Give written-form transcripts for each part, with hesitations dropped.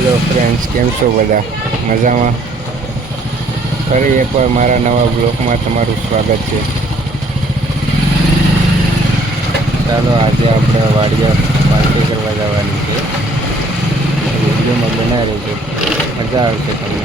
Hello friends, કેમ છો બધા? મજામાં? ફરી એકવાર મારા નવા બ્લોગમાં તમારું સ્વાગત છે. ચાલો આજે આપણે વાડિયા પાર્ટી કરવા જવાની છે. વિડીયોમાં બનાવી રહેજો, મજા આવશે તમને.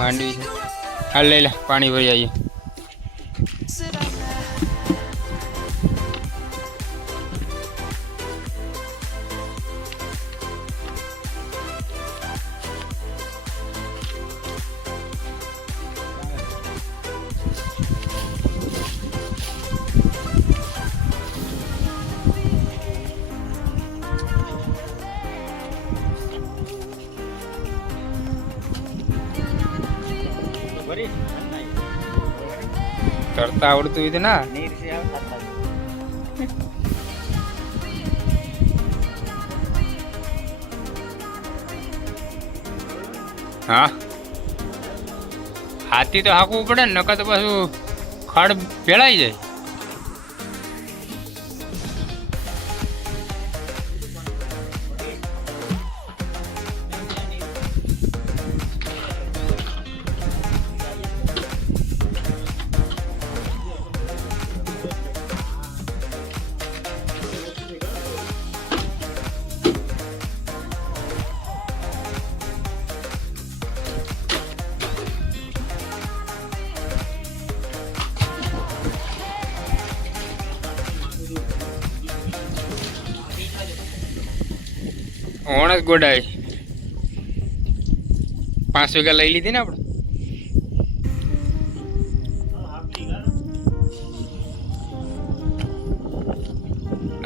માંડવી છે, હાલ લઈ લે, પાણી ભરી આવીએ. તરતા આવડતું હોય તો ના હા, હાથી તો હાંકવું પડે ને, નકર તો પાછું ખડ ભેળાઈ જાય. ઓણસ ગોડાય 5 વીઘા લઈ લીધી ને આપણે.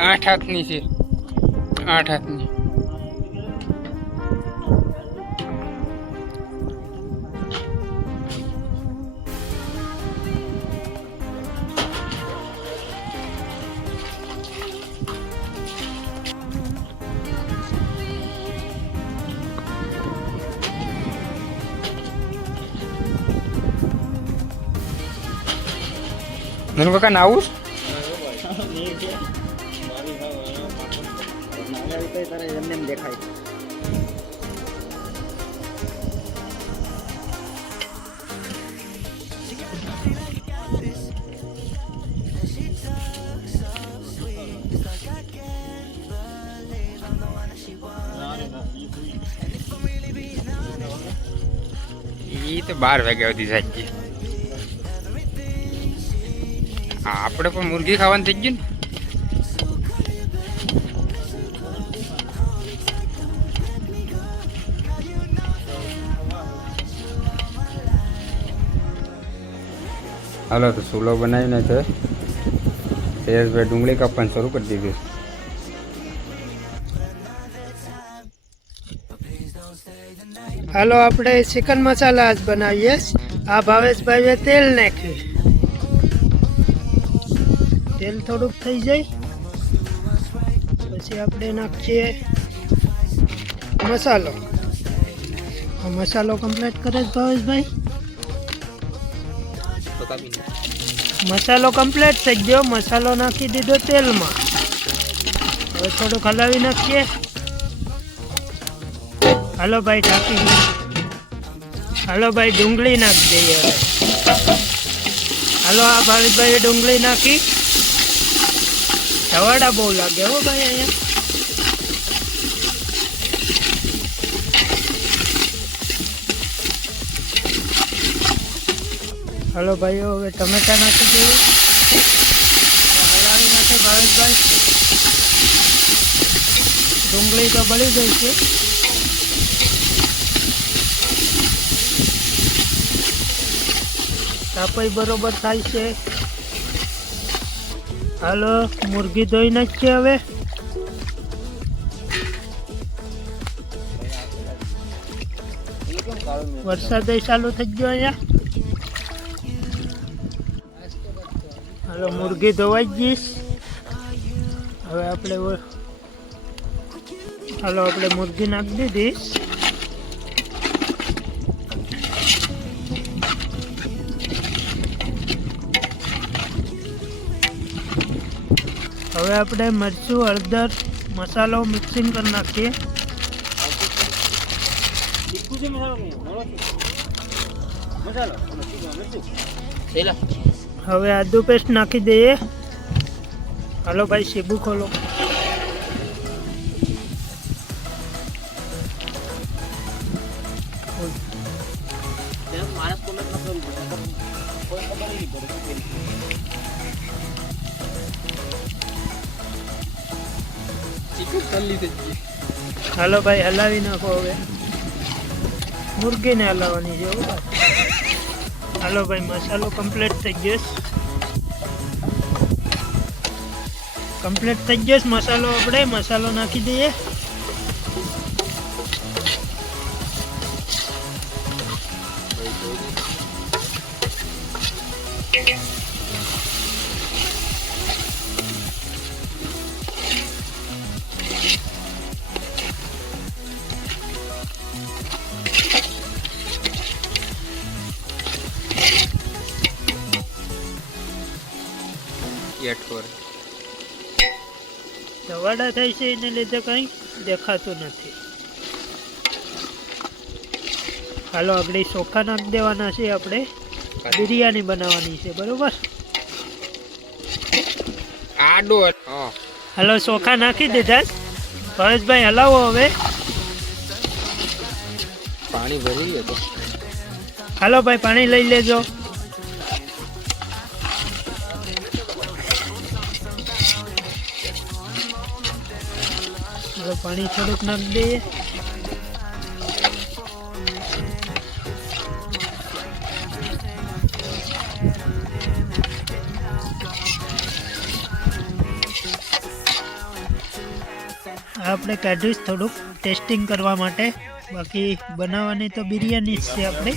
આઠ હાથની છે, 8 હાથની. નનુ કાકા નાવું દેખાય. ઈ તો 12 વાગ્યા સુધી સાચી. આપણે પણ મુરગી ખાવાનું થઈ ગયું ને. હાલો તો ચૂલો બનાવીને છે તેજભાઈ ડુંગળી કાપવાનું શરૂ કરી દીધું. હાલો આપણે ચિકન મસાલા આજ બનાવીએ. આ ભાવેશભાઈએ તેલ નાખ્યું, તેલ થોડુંક થઈ જાય પછી આપણે નાખીએ મસાલો. મસાલો કમ્પ્લીટ કરે છે ભાવેશભાઈ. મસાલો કમ્પ્લીટ થઈ ગયો, મસાલો નાખી દીધો તેલમાં. હવે થોડુંક હલાવી નાખીએ. હાલો ભાઈ ઢાંકી. હાલો ભાઈ ડુંગળી નાખી દઈએ. હાલો આ ભાવેશભાઈએ ડુંગળી નાખી. ધવાડા બહુ લાગે હો ભાઈ અહીંયા. હાલો ભાઈઓ હવે ટમેટા નાખી દઈએ. હલાવી નાખે ભાવેશભાઈ. ડુંગળી તો બળી ગઈ છે. તાપઈ બરોબર થાય છે. હાલો મુરગી ધોઈ નાખીએ હવે. વરસાદ ચાલુ થઈ ગયો અહીંયા. હાલો મુરગી ધોવાઈ જઈશ હવે આપણે. હાલો આપણે મુરગી નાખી દીધી. હવે આપણે મરચું હળદર મસાલો મિક્સિંગ કરી નાખીએ. હવે આદુ પેસ્ટ નાખી દઈએ. હાલો ભાઈ સીબુ ખોલો. હાલો ભાઈ હલાવી નાખો હવે. મુરગીને હલાવવાની છે. હાલો ભાઈ મસાલો કમ્પ્લીટ થઈ ગયો. મસાલો આપણે મસાલો નાખી દઈએ. ધવાડા થાય છે એને લીધે કંઈ દેખાતું નથી. હાલો આગળ ચોખા નાખી દેવાના છે. આપણે બિરયાની બનાવવાની છે બરોબર. હાલો ચોખા નાખી દીધા. ભાવેશભાઈ હલાવો હવે. પાણી ભરી ગયો. હાલો ભાઈ પાણી લઈ લેજો. પાણી થોડુંક નાખી દઈએ. આપણે કાઢ્યું થોડુંક ટેસ્ટિંગ કરવા માટે. બાકી બનાવવાની તો બિરયાની જ છે આપણે.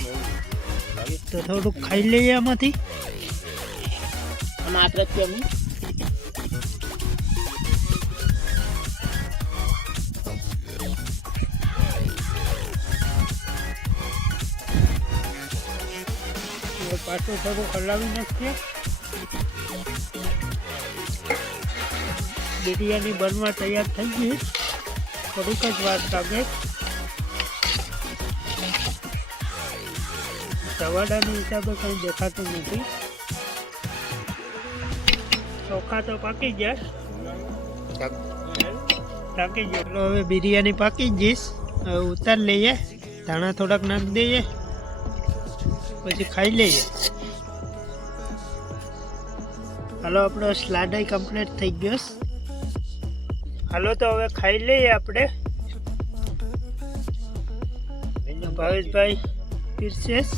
તો થોડુંક ખાઈ લઈએ આમાંથી. પાછું થોડું હલાવી નાખીએ. બિરયાની બનવા તૈયાર થઈ ગઈ. થોડીક જ વાર લાગે. સવાડાની હિસાબે કંઈ દેખાતું નથી. ચોખા તો પાકી ગયા. હવે બિરયાની પાકી જઈશ. હવે ઉતાર લઈએ. ધાણા થોડાક નાખી દઈએ. પછી ખાઈ લઈએ. હાલો આપણો સ્લાડાઈ કમ્પ્લીટ થઈ ગયો. હાલો તો હવે ખાઈ લઈએ આપણે. ભાવેશભાઈ પીરસેસ.